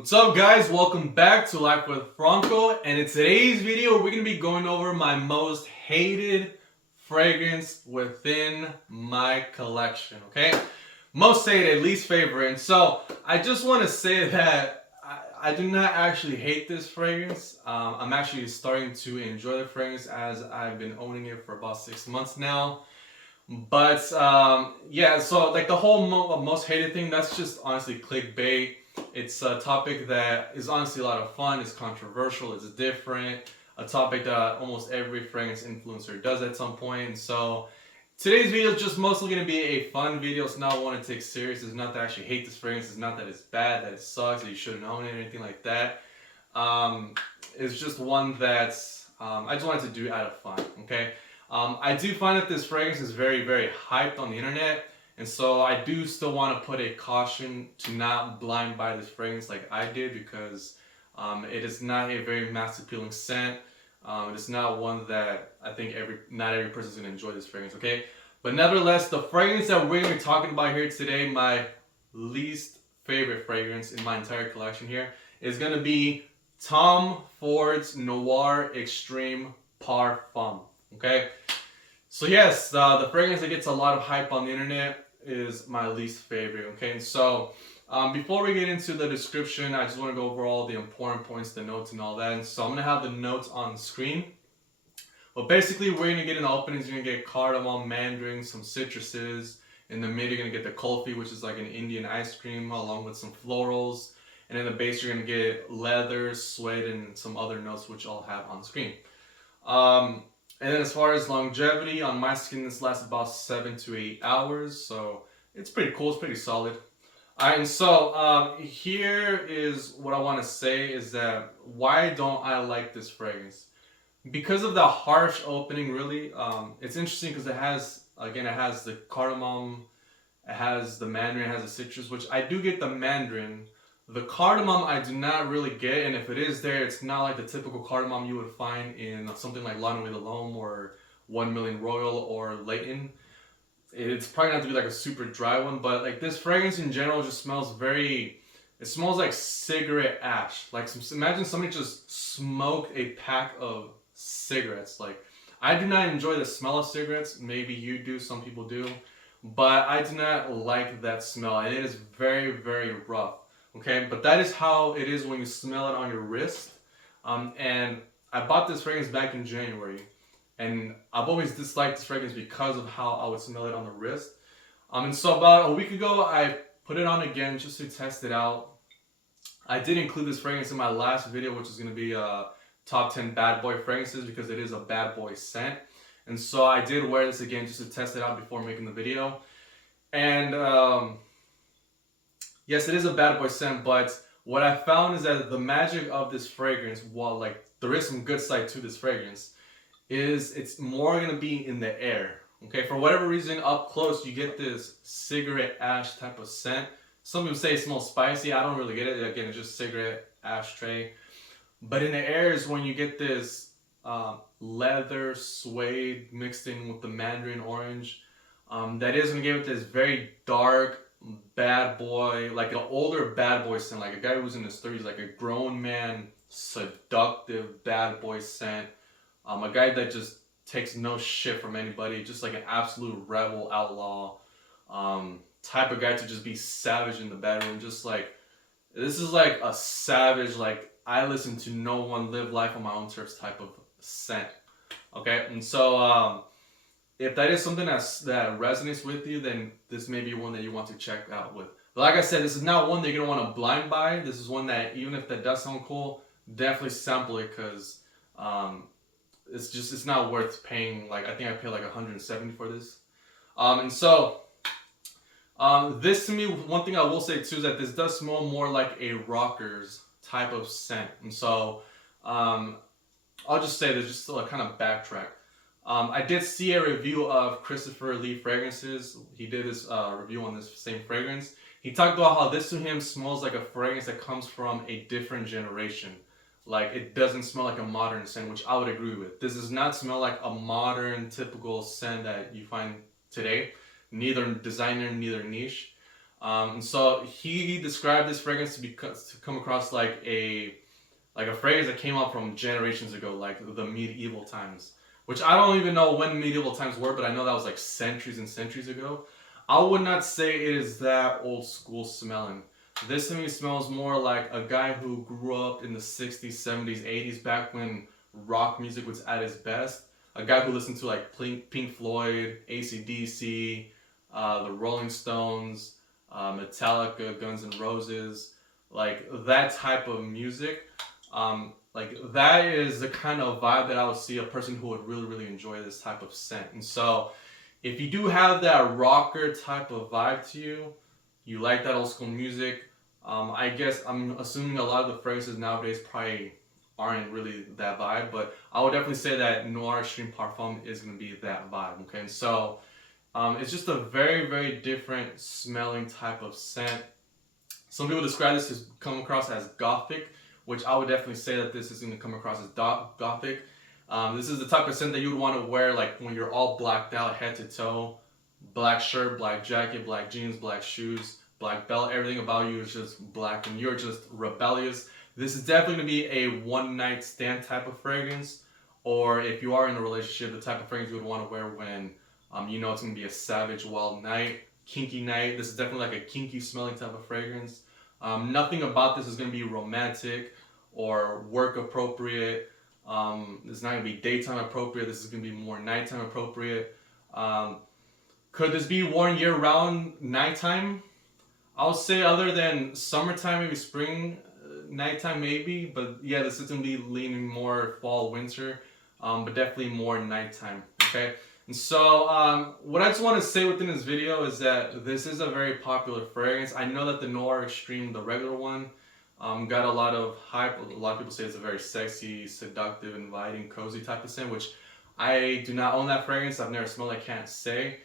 What's up guys, welcome back to Life with Franco, and in today's video we're going to be going over my most hated fragrance within my collection, okay? Most hated, least favorite. And so I just want to say that I do not actually hate this fragrance. I'm actually starting to enjoy the fragrance as I've been owning it for about 6 months now. But yeah, so like the whole most hated thing, that's just honestly clickbait. It's a topic that is honestly a lot of fun. It's controversial. It's different. A topic that almost every fragrance influencer does at some point. And so today's video is just mostly going to be a fun video. It's not one to take serious. It's not that I actually hate this fragrance. It's not that it's bad, that it sucks, that you shouldn't own it, or anything like that. It's just one that's I just wanted to do out of fun. Okay. I do find that this fragrance is very, very hyped on the internet. And so I do still want to put a caution to not blind buy this fragrance like I did, because it is not a very mass appealing scent. It is not one that I think not every person is going to enjoy this fragrance, okay? But nevertheless, the fragrance that we're going to be talking about here today, my least favorite fragrance in my entire collection here, is going to be Tom Ford's Noir Extreme Parfum, okay? So yes, the fragrance that gets a lot of hype on the internet is my least favorite, okay? And so before we get into the description, I just want to go over all the important points, the notes and all that. And so I'm going to have the notes on the screen. But basically, we're going to get in the openings, you're going to get cardamom, mandarin, some citruses. In the mid, you're going to get the kulfi, which is like an Indian ice cream, along with some florals. And in the base, you're going to get leather, suede, and some other notes, which I'll have on screen. And then as far as longevity, on my skin, this lasts about 7 to 8 hours. So it's pretty cool. It's pretty solid. All right, and so here is what I want to say is that why don't I like this fragrance? Because of the harsh opening, really. It's interesting because it has the cardamom, it has the mandarin, it has the citrus, which I do get the mandarin. The cardamom I do not really get, and if it is there, it's not like the typical cardamom you would find in something like La Nuit de l'Homme or 1 Million Royal or Leighton. It's probably not to be like a super dry one, but like this fragrance in general just smells it smells like cigarette ash. Like imagine somebody just smoked a pack of cigarettes. Like, I do not enjoy the smell of cigarettes. Maybe you do, some people do, but I do not like that smell, and it is very, very rough. Okay, but that is how it is when you smell it on your wrist. And I bought this fragrance back in January, and I've always disliked this fragrance because of how I would smell it on the wrist. And so about a week ago, I put it on again just to test it out. I did include this fragrance in my last video, which is going to be top 10 bad boy fragrances, because it is a bad boy scent. And so I did wear this again just to test it out before making the video. And yes, it is a bad boy scent, but what I found is that the magic of this fragrance, while like there is some good side to this fragrance, is it's more going to be in the air. Okay, for whatever reason, up close you get this cigarette ash type of scent. Some people say it smells spicy. I don't really get it. Again, it's just cigarette ashtray. But in the air is when you get this leather suede mixed in with the mandarin orange. That is going to give it this very dark, bad boy, like an older bad boy scent, like a guy who's in his 30s, like a grown man, seductive bad boy scent. A guy that just takes no shit from anybody, just like an absolute rebel outlaw, type of guy to just be savage in the bedroom. Just like, this is like a savage, like I listen to no one, live life on my own terms type of scent. Okay, and so if that is something that resonates with you, then this may be one that you want to check out with. But like I said, this is not one that you're going to want to blind buy. This is one that, even if that does sound cool, definitely sample it, because it's not worth paying. Like, I think I paid like $170 for this. And so this, to me, one thing I will say too is that this does smell more like a Rockers type of scent. And so I'll just say this, just to kind of backtrack. I did see a review of Christopher Lee Fragrances. He did his review on this same fragrance. He talked about how this to him smells like a fragrance that comes from a different generation. Like, it doesn't smell like a modern scent, which I would agree with. This does not smell like a modern, typical scent that you find today. Neither designer, neither niche. And so he described this fragrance to come across like a fragrance that came out from generations ago, like the medieval times. Which I don't even know when medieval times were, but I know that was like centuries and centuries ago. I would not say it is that old school smelling. This to me smells more like a guy who grew up in the 60s, 70s, 80s, back when rock music was at its best. A guy who listened to like Pink Floyd, AC/DC, the Rolling Stones, Metallica, Guns N' Roses, like that type of music. Like that is the kind of vibe that I would see a person who would really, really enjoy this type of scent. And so if you do have that rocker type of vibe to you, you like that old school music, I guess I'm assuming a lot of the fragrances nowadays probably aren't really that vibe, but I would definitely say that Noir Extreme Parfum is going to be that vibe, okay? And so it's just a very, very different smelling type of scent. Some people describe this as come across as gothic, which I would definitely say that this is going to come across as gothic. This is the type of scent that you would want to wear like when you're all blacked out head to toe. Black shirt, black jacket, black jeans, black shoes, black belt. Everything about you is just black and you're just rebellious. This is definitely going to be a one night stand type of fragrance. Or if you are in a relationship, the type of fragrance you would want to wear when you know it's going to be a savage, wild night, kinky night. This is definitely like a kinky smelling type of fragrance. Nothing about this is going to be romantic or work appropriate. It's not going to be daytime appropriate. This is going to be more nighttime appropriate. Could this be worn year round nighttime? I would say other than summertime, maybe spring, nighttime maybe. But yeah, this is going to be leaning more fall, winter. But definitely more nighttime. Okay. And so what I just want to say within this video is that this is a very popular fragrance. I know that the Noir Extreme, the regular one, got a lot of hype. A lot of people say it's a very sexy, seductive, inviting, cozy type of scent, which I do not own that fragrance. I've never smelled it, I can't say.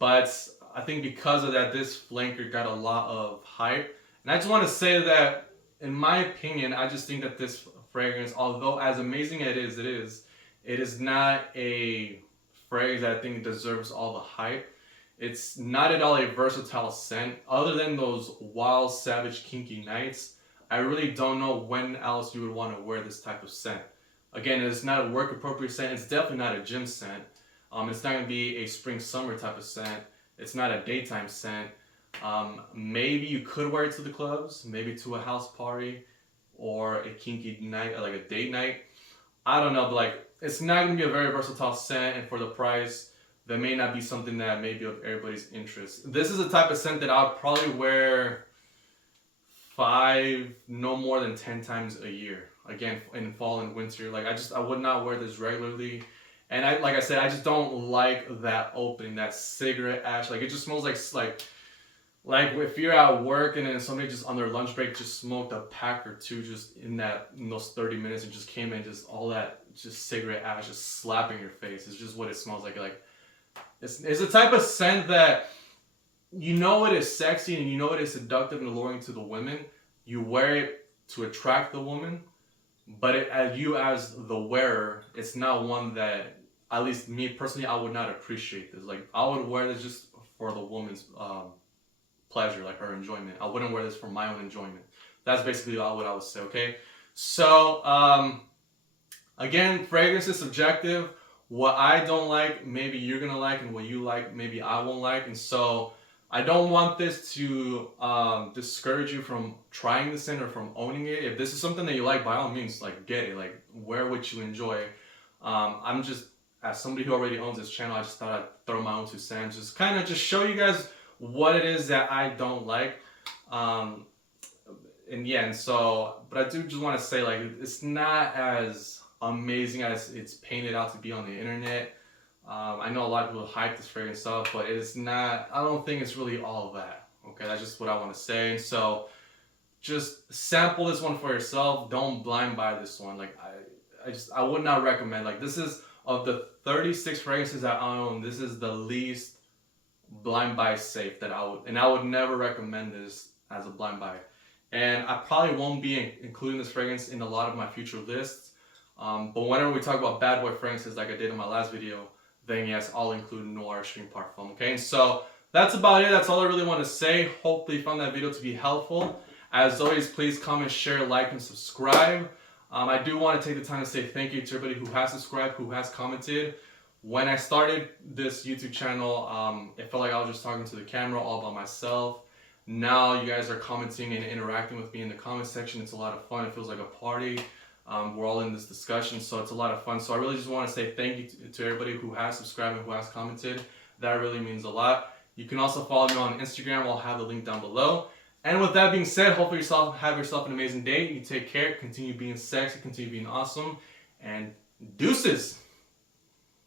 But I think because of that, this flanker got a lot of hype. And I just want to say that, in my opinion, I just think that this fragrance, although as amazing as it is not a fragrance that I think deserves all the hype. It's not at all a versatile scent. Other than those wild, savage, kinky nights, I really don't know when else you would want to wear this type of scent. Again, it's not a work appropriate scent. It's definitely not a gym scent. It's not going to be a spring summer type of scent. It's not a daytime scent. Maybe you could wear it to the clubs, maybe to a house party or a kinky night, like a date night. I don't know, but like it's not going to be a very versatile scent, and for the price, that may not be something that may be of everybody's interest. This is a type of scent that I would probably wear 5, no more than 10 times a year. Again, in fall and winter, like I would not wear this regularly. And like I said, I just don't like that opening, that cigarette ash. Like it just smells like if you're at work and then somebody just on their lunch break just smoked a pack or two just in those 30 minutes and just came in, just all that just cigarette ash just slapping your face. It's just what it smells like. Like it's a type of scent that you know it is sexy and you know it is seductive and alluring to the women. You wear it to attract the woman, but as the wearer, it's not one that, at least me personally, I would not appreciate this. Like I would wear this just for the woman's pleasure, like her enjoyment. I wouldn't wear this for my own enjoyment. That's basically what I would say, okay? So, again, fragrance is subjective. What I don't like, maybe you're gonna like, and what you like, maybe I won't like. And so, I don't want this to discourage you from trying this in or from owning it. If this is something that you like, by all means, like get it. Like wear what you enjoy. I'm just, as somebody who already owns this channel, I just thought I'd throw my own 2 cents. Just kind of just show you guys what it is that I don't like. And yeah, and so, but I do just want to say, like, it's not as amazing as it's painted out to be on the internet. I know a lot of people hype this fragrance stuff, but it's not, I don't think it's really all of that. Okay, that's just what I want to say. And so just sample this one for yourself. Don't blind buy this one. Like I would not recommend. Like this is, of the 36 fragrances that I own, this is the least blind buy safe that I would never recommend this as a blind buy. And I probably won't be including this fragrance in a lot of my future lists. But whenever we talk about bad boy fragrances like I did in my last video, then yes, I'll include Noir Extreme Parfum. Okay, and so that's about it. That's all I really want to say. Hopefully you found that video to be helpful. As always, please comment, share, like, and subscribe. I do want to take the time to say thank you to everybody who has subscribed, who has commented. When I started this YouTube channel, it felt like I was just talking to the camera all by myself. Now you guys are commenting and interacting with me in the comment section. It's a lot of fun. It feels like a party. We're all in this discussion, so it's a lot of fun. So I really just want to say thank you to everybody who has subscribed and who has commented. That really means a lot. You can also follow me on Instagram. I'll have the link down below. And with that being said, hopefully have yourself an amazing day. You take care. Continue being sexy. Continue being awesome. And deuces.